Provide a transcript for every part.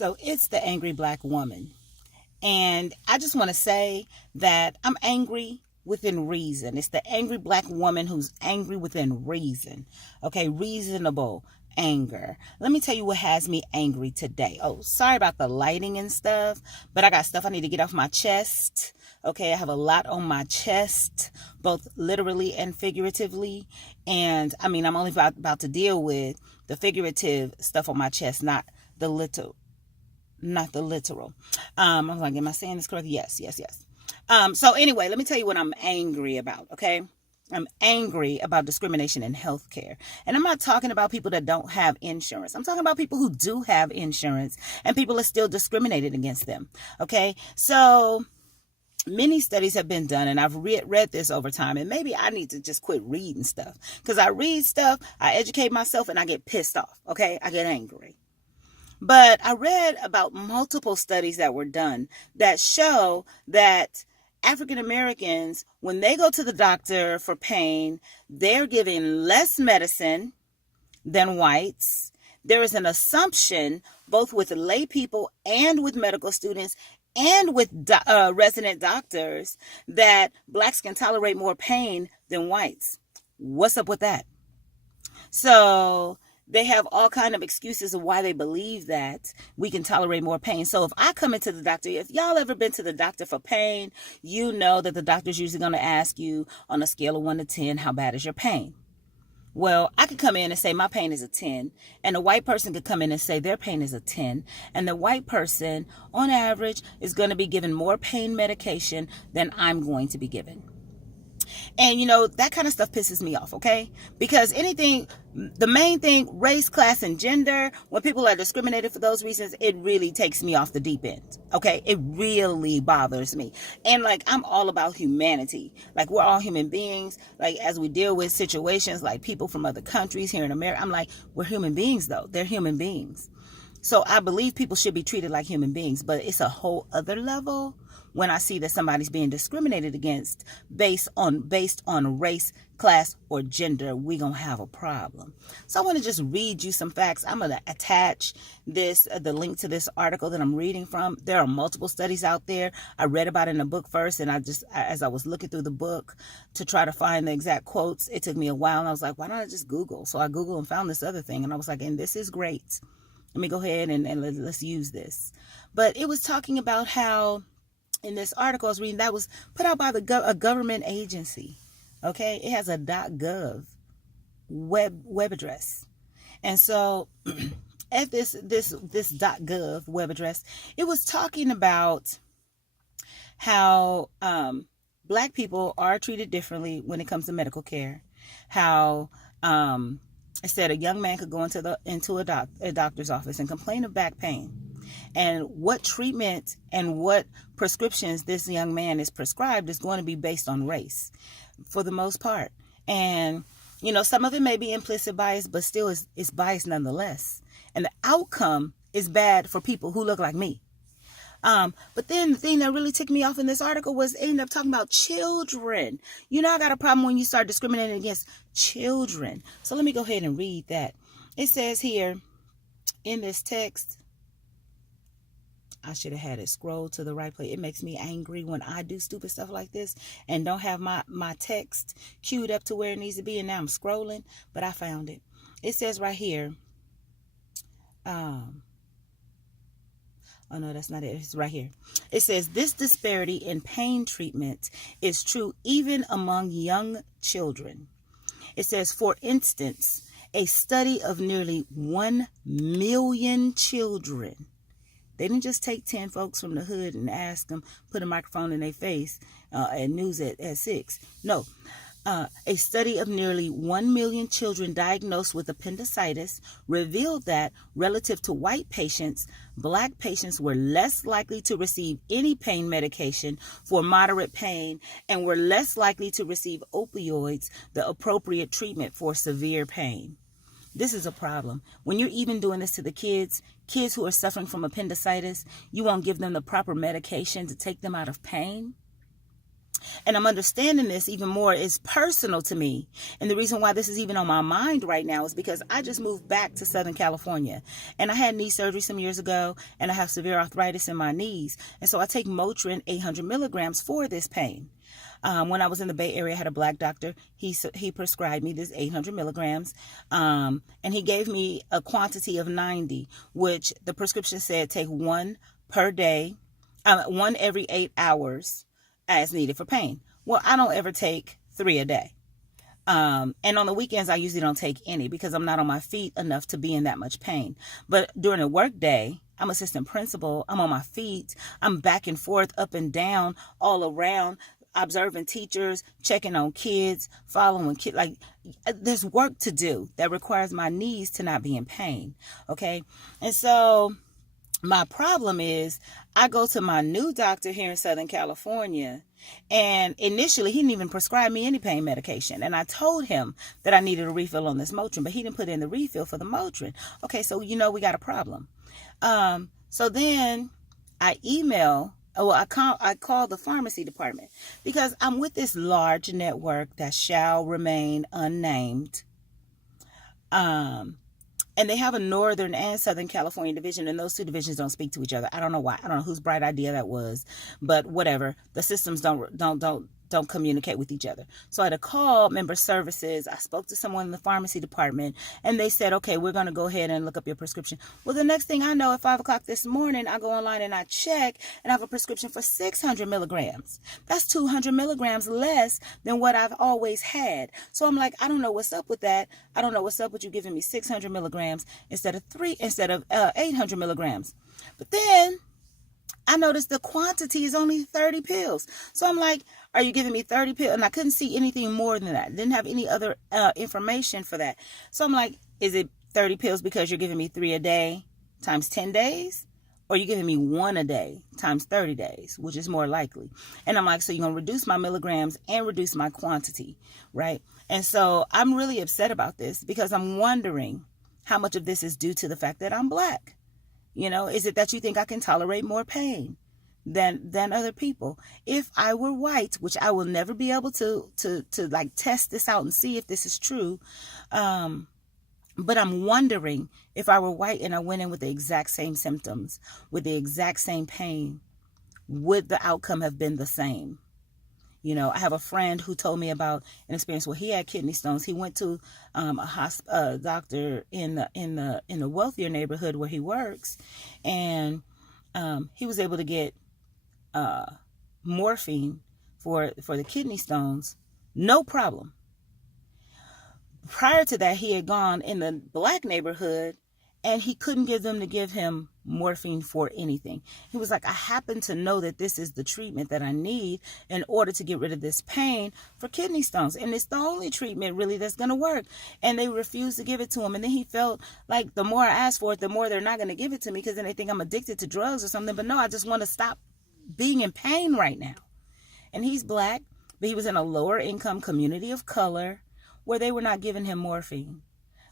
So it's the angry black woman. And I just want to say that I'm angry within reason. It's the angry black woman who's angry within reason. Okay, reasonable anger. Let me tell you what has me angry today. Oh, sorry about the lighting and stuff, but I got stuff I need to get off my chest. Okay, I have a lot on my chest, both literally and figuratively. And I mean, I'm only about to deal with the figurative stuff on my chest, not the literal. I'm like, am I saying this correctly? Yes. So anyway, let me tell you what I'm angry about, okay? I'm angry about discrimination in healthcare. And I'm not talking about people that don't have insurance. I'm talking about people who do have insurance and people are still discriminated against them, okay? So many studies have been done, and I've read this over time, and maybe I need to just quit reading stuff, because I read stuff, I educate myself, and I get pissed off, okay? I get angry. But I read about multiple studies that were done that show that African Americans, when they go to the doctor for pain, they're given less medicine than whites. There is an assumption, both with lay people and with medical students and with resident doctors, that blacks can tolerate more pain than whites. What's up with that? So they have all kind of excuses of why they believe that we can tolerate more pain. So if I come into the doctor, if y'all ever been to the doctor for pain, you know that the doctor's usually going to ask you on a scale of 1 to 10, how bad is your pain? Well, I could come in and say my pain is a 10, and a white person could come in and say their pain is a 10, and the white person, on average, is going to be given more pain medication than I'm going to be given. And, you know, that kind of stuff pisses me off, okay? Because the main thing, race, class, and gender, when people are discriminated for those reasons, it really takes me off the deep end, okay? It really bothers me. And, like, I'm all about humanity. Like, we're all human beings. Like, as we deal with situations like people from other countries here in America, I'm like, we're human beings, though. They're human beings. So I believe people should be treated like human beings, but it's a whole other level when I see that somebody's being discriminated against based on race, class, or gender. We gonna have a problem. So I want to just read you some facts. I'm gonna attach the link to this article that I'm reading from. There are multiple studies out there. I read about it in a book first, and as I was looking through the book to try to find the exact quotes, it took me a while, and I was like, why don't I just Google? So I Googled and found this other thing, and I was like, and this is great. Let me go ahead and let's use this. But it was talking about how, in this article I was reading, that was put out by a government agency. Okay, it has a .gov web address, and so at this .gov web address, it was talking about how black people are treated differently when it comes to medical care. How it said a young man could go into a doctor's office and complain of back pain, and what treatment and what prescriptions this young man is prescribed is going to be based on race for the most part. And, you know, some of it may be implicit bias, but still it's bias nonetheless. And the outcome is bad for people who look like me. But then the thing that really ticked me off in this article was it ended up talking about children. You know, I got a problem when you start discriminating against children. So let me go ahead and read that. It says here in this text, I should have had it scroll to the right place. It makes me angry when I do stupid stuff like this and don't have my text queued up to where it needs to be, and now I'm scrolling, but I found it. It says right here, oh no, that's not it. It's right here. It says this disparity in pain treatment is true even among young children. It says, for instance, a study of nearly 1 million children. They didn't just take 10 folks from the hood and ask them, put a microphone in their face at news at 6. No. A study of nearly 1 million children diagnosed with appendicitis revealed that, relative to white patients, black patients were less likely to receive any pain medication for moderate pain and were less likely to receive opioids, the appropriate treatment for severe pain. This is a problem. When you're even doing this to the kids who are suffering from appendicitis, you won't give them the proper medication to take them out of pain. And I'm understanding this even more. It's personal to me. And the reason why this is even on my mind right now is because I just moved back to Southern California. And I had knee surgery some years ago. And I have severe arthritis in my knees. And so I take Motrin 800 milligrams for this pain. When I was in the Bay Area, I had a black doctor. He prescribed me this 800 milligrams. And he gave me a quantity of 90, which the prescription said take one per day, one every 8 hours, as needed for pain. Well, I don't ever take 3 a day. And on the weekends, I usually don't take any because I'm not on my feet enough to be in that much pain. But during a work day, I'm assistant principal. I'm on my feet. I'm back and forth, up and down, all around, observing teachers, checking on kids, following kids. Like, there's work to do that requires my knees to not be in pain. Okay. And so my problem is I go to my new doctor here in Southern California, and initially he didn't even prescribe me any pain medication. And I told him that I needed a refill on this Motrin, but he didn't put in the refill for the Motrin. Okay, so we got a problem. So then I call the pharmacy department because I'm with this large network that shall remain unnamed. And they have a Northern and Southern California division, and those two divisions don't speak to each other. I don't know why. I don't know whose bright idea that was, but whatever. The systems don't communicate with each other. So I had to call member services. I spoke to someone in the pharmacy department, and they said, okay, we're going to go ahead and look up your prescription. Well, the next thing I know, at 5 o'clock this morning, I go online and I check, and I have a prescription for 600 milligrams. That's 200 milligrams less than what I've always had. So I'm like, I don't know what's up with that. I don't know what's up with you giving me 600 milligrams instead of 800 milligrams. But then I noticed the quantity is only 30 pills. So I'm like, are you giving me 30 pills? And I couldn't see anything more than that. Didn't have any other information for that. So I'm like, is it 30 pills because you're giving me 3 a day times 10 days? Or are you giving me 1 a day times 30 days, which is more likely? And I'm like, so you're going to reduce my milligrams and reduce my quantity, right? And so I'm really upset about this because I'm wondering how much of this is due to the fact that I'm black. Is it that you think I can tolerate more pain than other people? If I were white, which I will never be able to like test this out and see if this is true. But I'm wondering if I were white and I went in with the exact same symptoms, with the exact same pain, would the outcome have been the same? I have a friend who told me about an experience where he had kidney stones. He went to a doctor in the wealthier neighborhood where he works, and he was able to get morphine for the kidney stones, no problem. Prior to that, he had gone in the black neighborhood, and he couldn't get them to give him morphine for anything. He was like, I happen to know that this is the treatment that I need in order to get rid of this pain for kidney stones. And it's the only treatment really that's going to work. And they refused to give it to him. And then he felt like the more I ask for it, the more they're not going to give it to me because then they think I'm addicted to drugs or something. But no, I just want to stop being in pain right now. And he's black, but he was in a lower income community of color where they were not giving him morphine.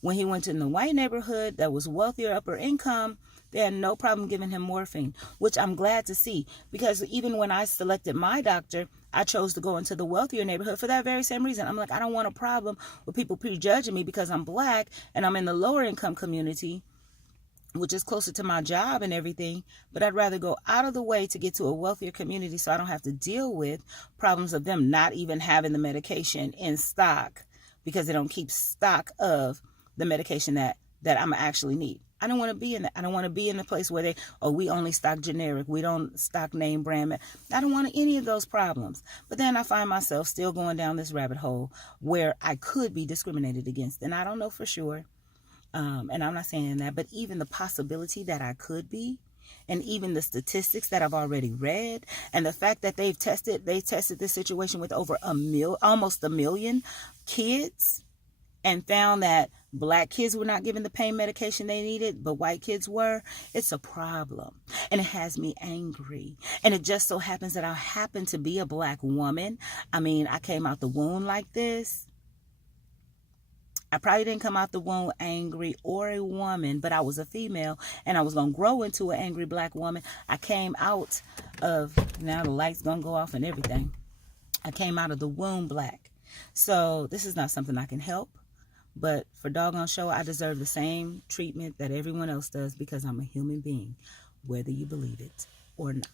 When he went to the white neighborhood that was wealthier, upper income, they had no problem giving him morphine, which I'm glad to see. Because even when I selected my doctor, I chose to go into the wealthier neighborhood for that very same reason. I'm like, I don't want a problem with people prejudging me because I'm black and I'm in the lower income community, which is closer to my job and everything. But I'd rather go out of the way to get to a wealthier community so I don't have to deal with problems of them not even having the medication in stock because they don't keep stock of the medication that I'm actually need. I don't want to be in that. I don't want to be in the place where we only stock generic. We don't stock name brand. I don't want any of those problems. But then I find myself still going down this rabbit hole where I could be discriminated against. And I don't know for sure. And I'm not saying that, but even the possibility that I could be, and even the statistics that I've already read, and the fact that they tested this situation with over almost a million kids, and found that black kids were not given the pain medication they needed, but white kids were, it's a problem. And it has me angry. And it just so happens that I happen to be a black woman. I mean, I came out the womb like this. I probably didn't come out the womb angry or a woman, but I was a female and I was going to grow into an angry black woman. I came out of, now the light's going to go off and everything. I came out of the womb black. So this is not something I can help. But for doggone sure, I deserve the same treatment that everyone else does because I'm a human being, whether you believe it or not.